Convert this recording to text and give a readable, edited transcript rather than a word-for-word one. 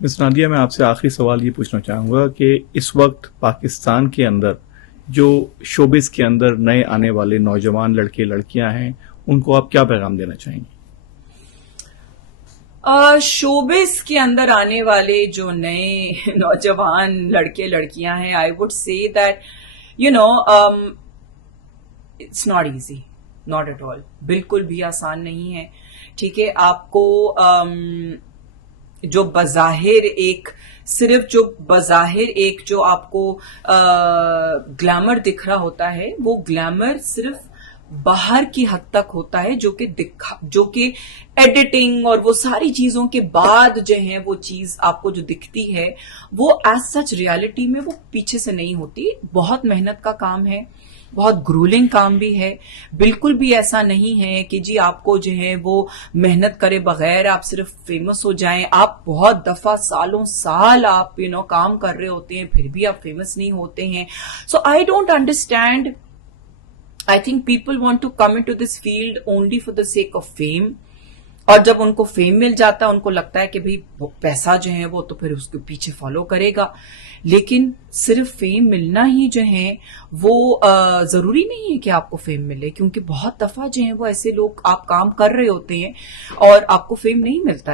مس Nadia, میں آپ سے آخری سوال یہ پوچھنا چاہوں گا کہ اس وقت پاکستان کے اندر جو شوبز کے اندر نئے آنے والے نوجوان لڑکے لڑکیاں ہیں، ان کو آپ کیا پیغام دینا چاہیں گے؟ شوبز کے اندر آنے والے جو نئے نوجوان لڑکے لڑکیاں ہیں، I would say that you know it's not easy, not at all, بالکل بھی آسان نہیں ہے. ٹھیک ہے، آپ کو جو بظاہر ایک صرف جو بظاہر ایک جو آپ کو گلیمر دکھ رہا ہوتا ہے، وہ گلیمر صرف باہر کی حد تک ہوتا ہے، جو کہ ایڈیٹنگ اور وہ ساری چیزوں کے بعد جو ہے وہ چیز آپ کو جو دکھتی ہے، وہ ایز سچ ریالٹی میں وہ پیچھے سے نہیں ہوتی. بہت محنت کا کام ہے، بہت گرولنگ کام بھی ہے. بالکل بھی ایسا نہیں ہے کہ جی آپ کو جو ہے وہ محنت کرے بغیر آپ صرف فیمس ہو جائیں. آپ بہت دفعہ سالوں سال آپ کام کر رہے ہوتے ہیں، پھر بھی آپ فیمس نہیں ہوتے ہیں. So I don't understand. I think people want to come into this field only for the sake of fame. اور جب ان کو فیم مل جاتا ہے، ان کو لگتا ہے کہ بھئی پیسہ جو ہے وہ تو پھر اس کے پیچھے فالو کرے گا. لیکن صرف فیم ملنا ہی جو ہے وہ ضروری نہیں ہے کہ آپ کو فیم ملے، کیونکہ بہت دفعہ جو ہے وہ ایسے لوگ آپ کام کر رہے ہوتے ہیں اور آپ کو فیم نہیں ملتا